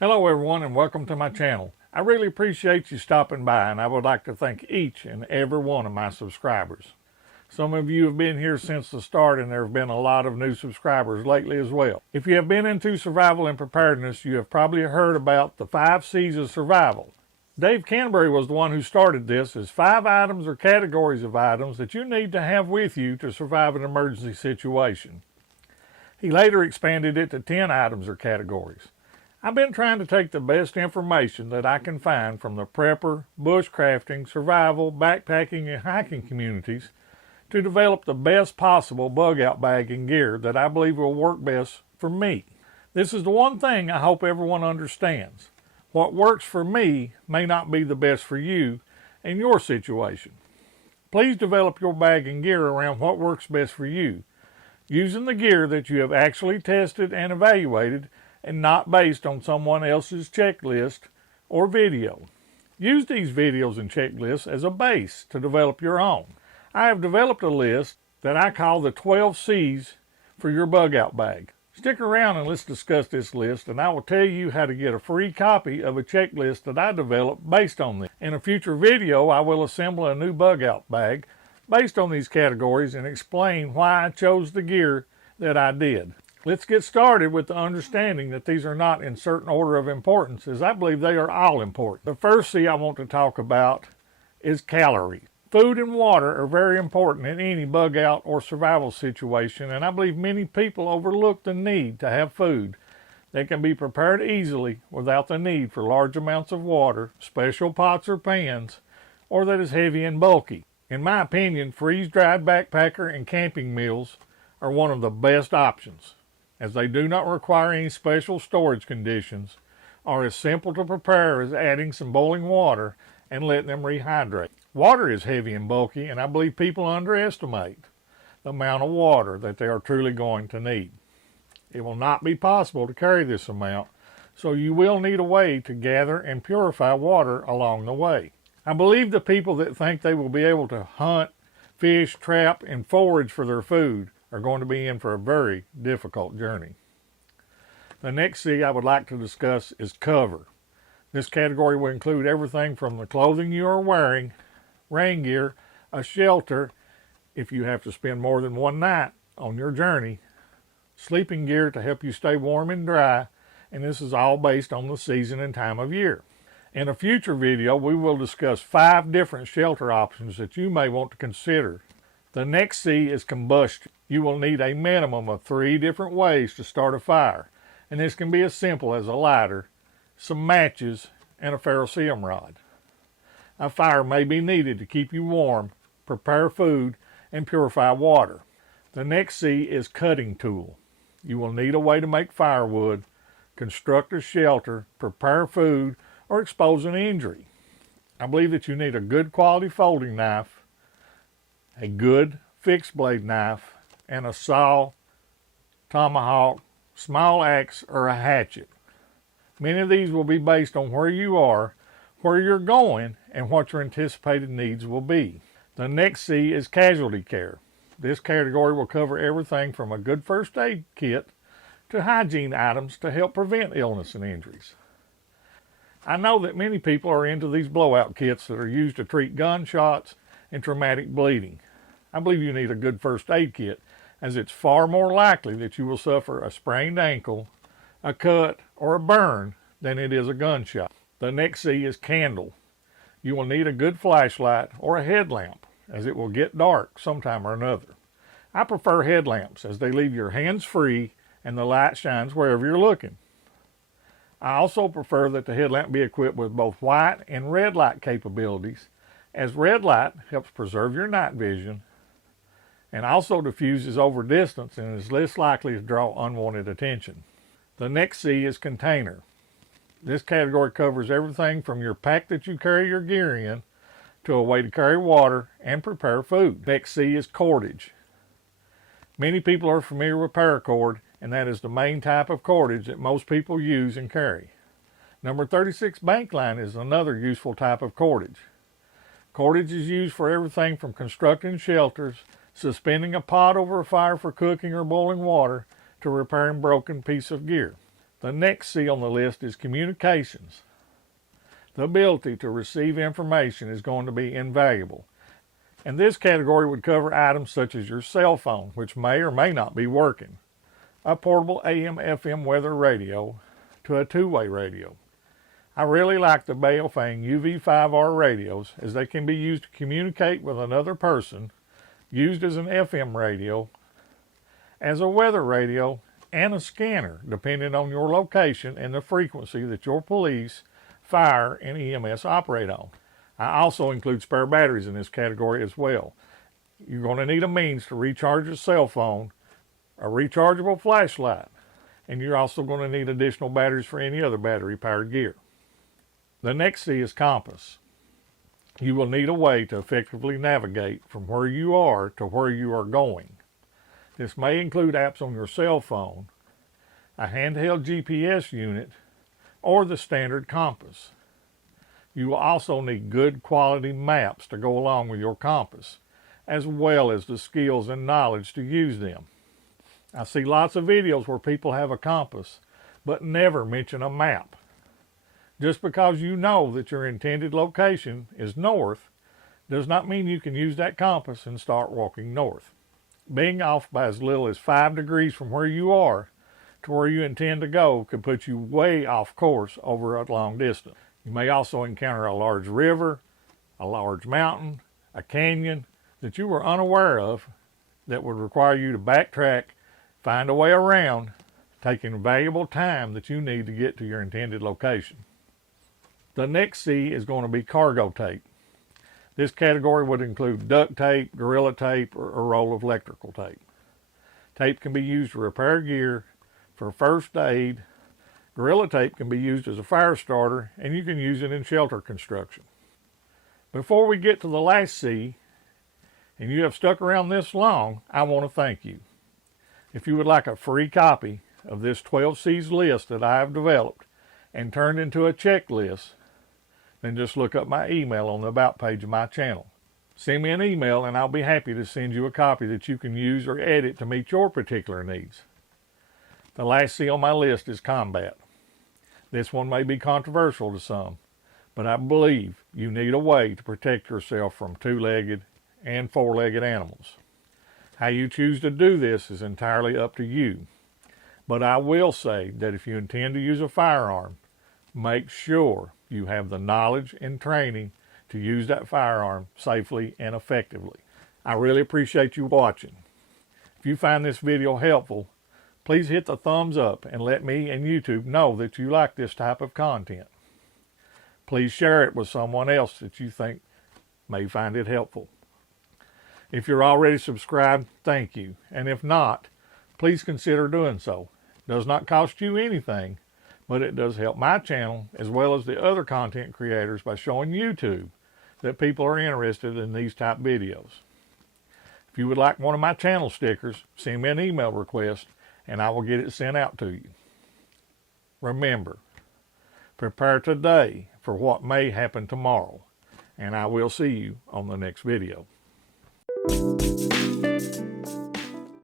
Hello everyone and welcome to my channel. I really appreciate you stopping by, and I would like to thank each and every one of my subscribers. Some of you have been here since the start, and there have been a lot of new subscribers lately as well. If you have been into survival and preparedness, you have probably heard about the 5 C's of survival. Dave Canterbury was the one who started this as 5 items or categories of items that you need to have with you to survive an emergency situation. He later expanded it to 10 items or categories. I've been trying to take the best information that I can find from the prepper, bushcrafting, survival, backpacking, and hiking communities to develop the best possible bug out bag and gear that I believe will work best for me. This is the one thing I hope everyone understands. What works for me may not be the best for you in your situation. Please develop your bag and gear around what works best for you, using the gear that you have actually tested and evaluated, and not based on someone else's checklist or video. Use these videos and checklists as a base to develop your own. I have developed a list that I call the 12 C's for your bug out bag. Stick around and let's discuss this list, and I will tell you how to get a free copy of a checklist that I developed based on this. In a future video, I will assemble a new bug out bag based on these categories and explain why I chose the gear that I did. Let's get started with the understanding that these are not in certain order of importance, as I believe they are all important. The first C I want to talk about is calories. Food and water are very important in any bug out or survival situation, and I believe many people overlook the need to have food that can be prepared easily without the need for large amounts of water, special pots or pans, or that is heavy and bulky. In my opinion, freeze-dried backpacker and camping meals are one of the best options, as they do not require any special storage conditions, are as simple to prepare as adding some boiling water and letting them rehydrate. Water is heavy and bulky, and I believe people underestimate the amount of water that they are truly going to need. It will not be possible to carry this amount, so you will need a way to gather and purify water along the way. I believe the people that think they will be able to hunt, fish, trap, and forage for their food are going to be in for a very difficult journey. The next C I would like to discuss is cover. This category will include everything from the clothing you are wearing, rain gear, a shelter if you have to spend more than one night on your journey, sleeping gear to help you stay warm and dry, and this is all based on the season and time of year. In a future video, we will discuss 5 different shelter options that you may want to consider. The next C is combustion. You will need a minimum of 3 different ways to start a fire, and this can be as simple as a lighter, some matches, and a ferrocerium rod. A fire may be needed to keep you warm, prepare food, and purify water. The next C is cutting tool. You will need a way to make firewood, construct a shelter, prepare food, or expose an injury. I believe that you need a good quality folding knife, a good fixed blade knife, and a saw, tomahawk, small axe, or a hatchet. Many of these will be based on where you are, where you're going, and what your anticipated needs will be. The next C is casualty care. This category will cover everything from a good first aid kit to hygiene items to help prevent illness and injuries. I know that many people are into these blowout kits that are used to treat gunshots and traumatic bleeding. I believe you need a good first aid kit, as it's far more likely that you will suffer a sprained ankle, a cut, or a burn than it is a gunshot. The next C is candle. You will need a good flashlight or a headlamp, as it will get dark sometime or another. I prefer headlamps, as they leave your hands free and the light shines wherever you're looking. I also prefer that the headlamp be equipped with both white and red light capabilities, as red light helps preserve your night vision and also diffuses over distance and is less likely to draw unwanted attention. The next C is container. This category covers everything from your pack that you carry your gear in to a way to carry water and prepare food. Next C is cordage. Many people are familiar with paracord, and that is the main type of cordage that most people use and carry. Number 36 bank line is another useful type of cordage. Cordage is used for everything from constructing shelters, suspending a pot over a fire for cooking or boiling water, to repairing broken piece of gear. The next C on the list is communications. The ability to receive information is going to be invaluable. And this category would cover items such as your cell phone, which may or may not be working, a portable AM/FM weather radio to a two-way radio. I really like the Baofeng UV5R radios as they can be used to communicate with another person, used as an FM radio, as a weather radio, and a scanner, depending on your location and the frequency that your police, fire, and EMS operate on. I also include spare batteries in this category as well. You're going to need a means to recharge your cell phone, a rechargeable flashlight, and you're also going to need additional batteries for any other battery-powered gear. The next C is compass. You will need a way to effectively navigate from where you are to where you are going. This may include apps on your cell phone, a handheld GPS unit, or the standard compass. You will also need good quality maps to go along with your compass, as well as the skills and knowledge to use them. I see lots of videos where people have a compass, but never mention a map. Just because you know that your intended location is north, does not mean you can use that compass and start walking north. Being off by as little as 5 degrees from where you are to where you intend to go could put you way off course over a long distance. You may also encounter a large river, a large mountain, a canyon that you were unaware of that would require you to backtrack, find a way around, taking valuable time that you need to get to your intended location. The next C is going to be cargo tape. This category would include duct tape, gorilla tape, or a roll of electrical tape. Tape can be used to repair gear, for first aid. Gorilla tape can be used as a fire starter, and you can use it in shelter construction. Before we get to the last C, and you have stuck around this long, I want to thank you. If you would like a free copy of this 12 C's list that I have developed and turned into a checklist, then just look up my email on the About page of my channel. Send me an email and I'll be happy to send you a copy that you can use or edit to meet your particular needs. The last C on my list is combat. This one may be controversial to some, but I believe you need a way to protect yourself from two-legged and four-legged animals. How you choose to do this is entirely up to you, but I will say that if you intend to use a firearm, make sure you have the knowledge and training to use that firearm safely and effectively. I really appreciate you watching. If you find this video helpful, please hit the thumbs up and let me and YouTube know that you like this type of content. Please share it with someone else that you think may find it helpful. If you're already subscribed, thank you. And if not, please consider doing so. It does not cost you anything, but it does help my channel as well as the other content creators by showing YouTube that people are interested in these type videos. If you would like one of my channel stickers, send me an email request and I will get it sent out to you. Remember, prepare today for what may happen tomorrow, and I will see you on the next video.